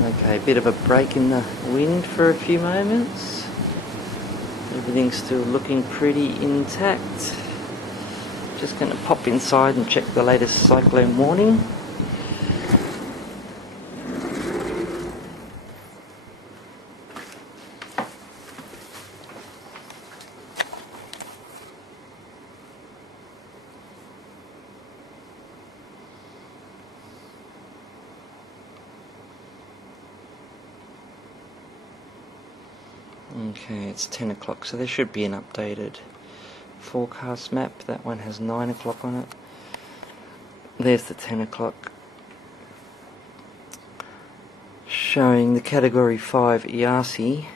Okay, a bit of a break in the wind for a few moments. Everything's still looking pretty intact. Just going to pop inside and check the latest cyclone warning. Okay, it's 10 o'clock, so there should be an updated forecast map. That one has 9 o'clock on it. There's the 10 o'clock. Showing the category 5 Yasi.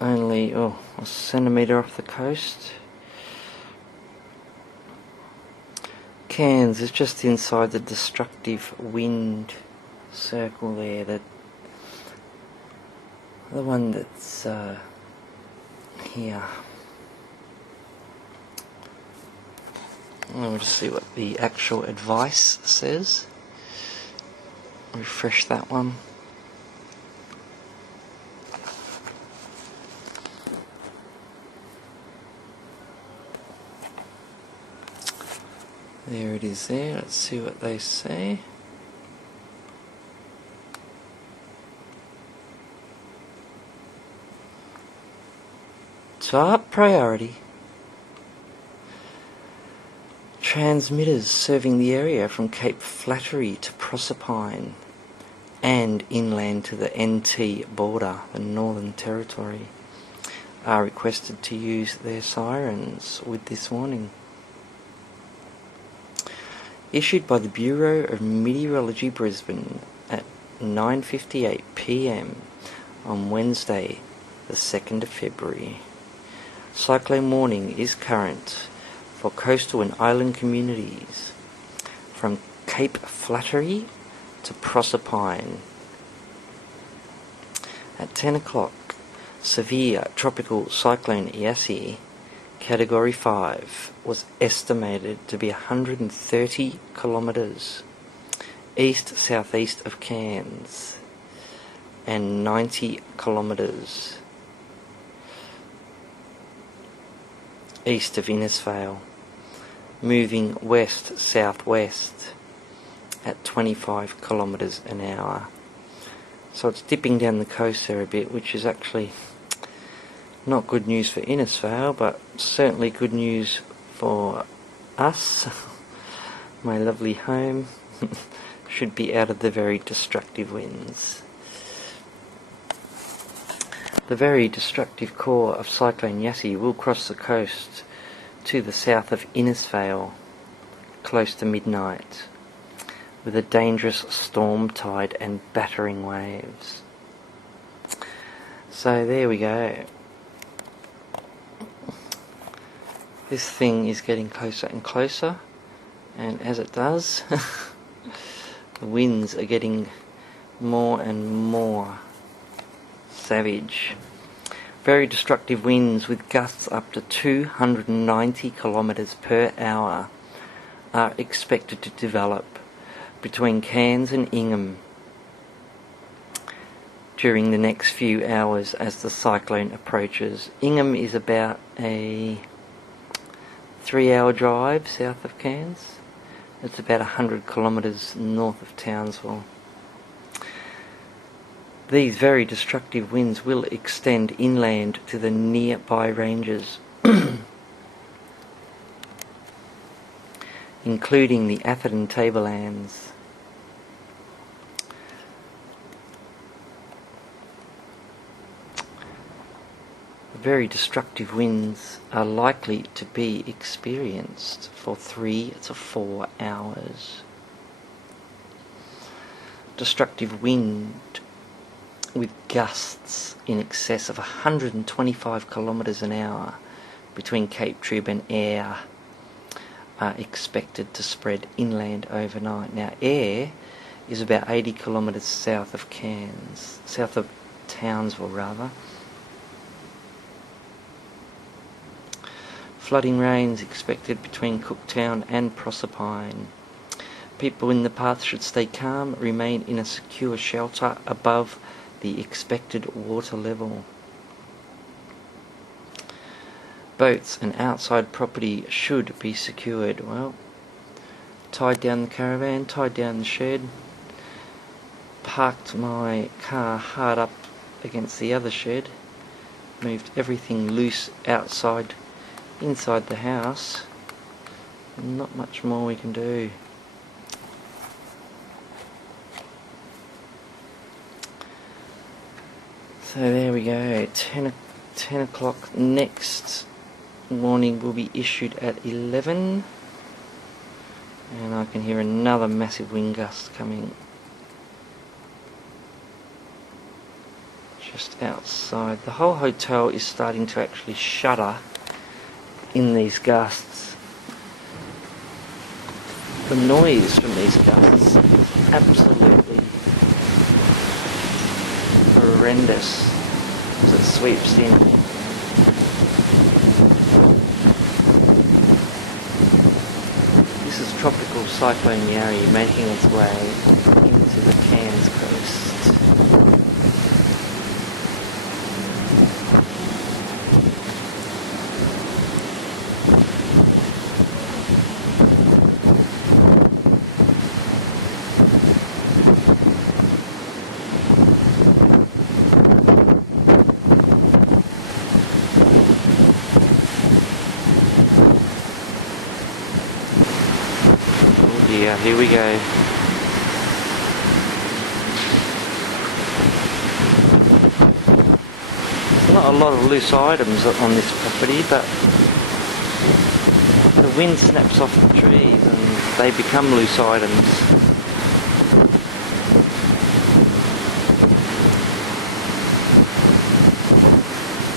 Only, a centimetre off the coast. Cairns is just inside the destructive wind circle there, the one that's here. We'll just see what the actual advice says. Refresh that one. There it is there. Let's see what they say. Top priority. Transmitters serving the area from Cape Flattery to Proserpine and inland to the NT border, the Northern Territory, are requested to use their sirens with this warning. Issued by the Bureau of Meteorology Brisbane at 9:58 p.m. on Wednesday, the 2nd of February. Cyclone warning is current for coastal and island communities from Cape Flattery to Proserpine. At 10 o'clock, severe tropical cyclone Yasi, category 5, was estimated to be 130 kilometres east-southeast of Cairns and 90 kilometres east of Innisfail, moving west-southwest at 25 kilometres an hour. So it's dipping down the coast there a bit, which is actually not good news for Innisfail, but certainly good news for us. My lovely home should be out of the very destructive winds. The very destructive core of Cyclone Yasi will cross the coast to the south of Innisfail close to midnight, with a dangerous storm tide and battering waves. So there we go. This thing is getting closer and closer, and as it does, the winds are getting more and more savage. Very destructive winds with gusts up to 290 kilometres per hour are expected to develop between Cairns and Ingham during the next few hours as the cyclone approaches. Ingham is about a 3-hour drive south of Cairns. It's about 100 kilometres north of Townsville. These very destructive winds will extend inland to the nearby ranges, including the Atherton Tablelands. Very destructive winds are likely to be experienced for 3 to 4 hours. Destructive wind with gusts in excess of 125 kilometres an hour between Cape Trib and Ayr are expected to spread inland overnight. Now, Ayr is about 80 kilometres south of Cairns, south of Townsville rather. Flooding rains expected between Cooktown and Proserpine. People in the path should stay calm, remain in a secure shelter above the expected water level. Boats and outside property should be secured. Well, tied down the caravan, tied down the shed, parked my car hard up against the other shed, moved everything loose outside, inside the house. Not much more we can do. So there we go, 10 o'clock. Next warning will be issued at 11, and I can hear another massive wind gust coming just outside. The whole hotel is starting to actually shudder in these gusts. The noise from these gusts is absolutely horrendous as it sweeps in. This is tropical cyclone Yasi making its way into the Cairns coast. Yeah, here we go. There's not a lot of loose items on this property, but the wind snaps off the trees and they become loose items.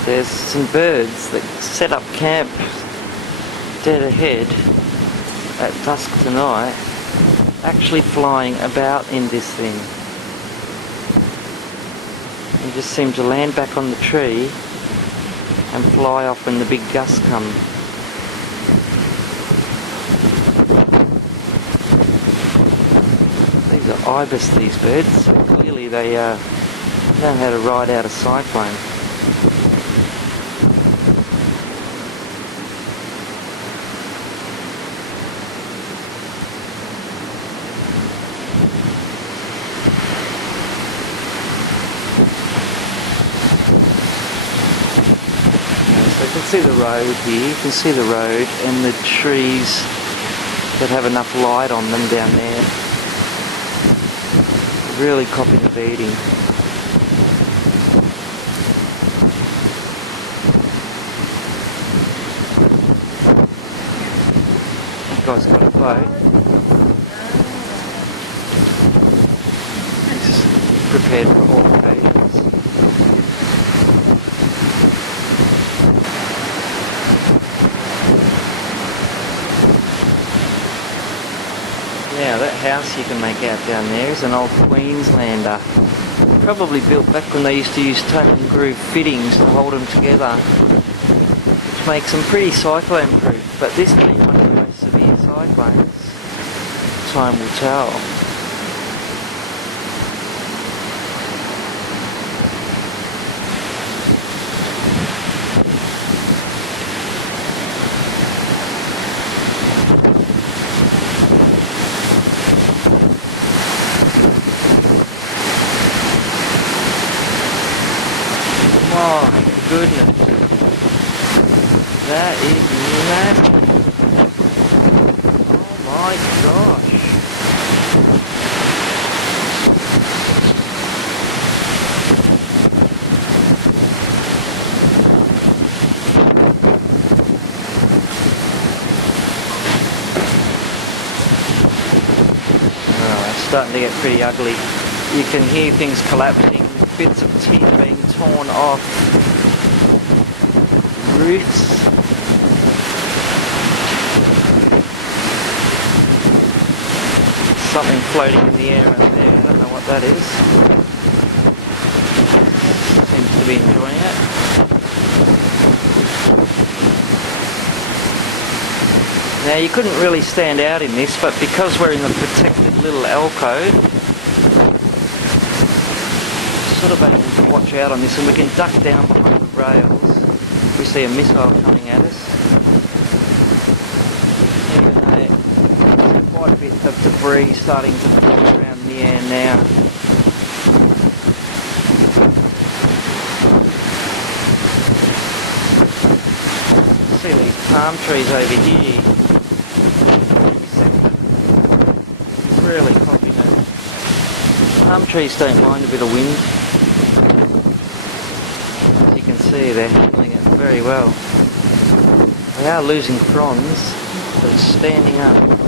There's some birds that set up camp dead ahead at dusk tonight, actually flying about in this thing. They just seem to land back on the tree and fly off when the big gusts come. These are ibis, these birds. Clearly they know how to ride out a cyclone. You can see the road here, you can see the road and the trees that have enough light on them down there. Really copying the beating. That guy's got a boat. He's prepared for all occasions. Now that house you can make out down there is an old Queenslander, probably built back when they used to use tongue and groove fittings to hold them together, which makes them pretty cyclone proof, but this being one of the most severe cyclones, time will tell. Oh my goodness, that is massive. Oh my gosh. Oh, it's starting to get pretty ugly. You can hear things collapsing, bits of tin being torn off, roofs. Something floating in the air over there, I don't know what that is. Seems to be enjoying it. Now you couldn't really stand out in this, but because we're in the protected little alcove, sort of able to watch out on this, and we can duck down behind the rails. We see a missile coming at us. Even though there's quite a bit of debris starting to float around the air now. See these palm trees over here. Really copying it. Palm trees don't mind a bit of wind. As you can see, they're handling it very well. They are losing fronds, but it's standing up.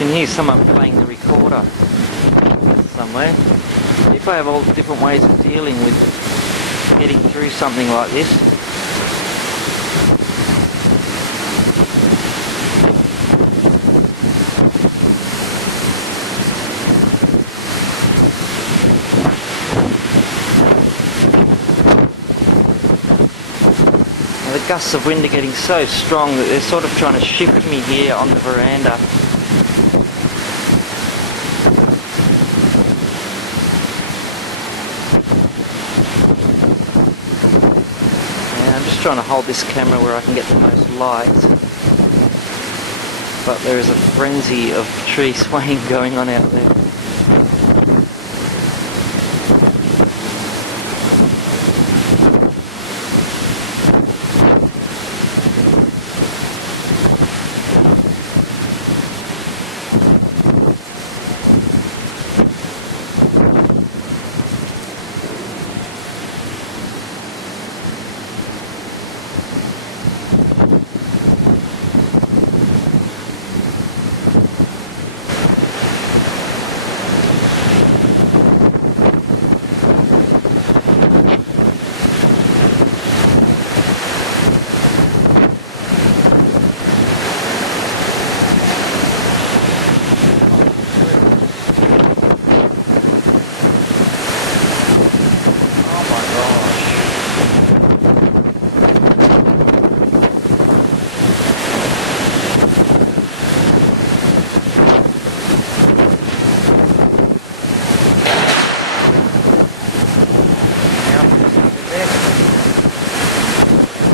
You can hear someone playing the recorder somewhere. People have all different ways of dealing with getting through something like this. Now the gusts of wind are getting so strong that they're sort of trying to shift me here on the veranda. Trying to hold this camera where I can get the most light, but there is a frenzy of tree swaying going on out there.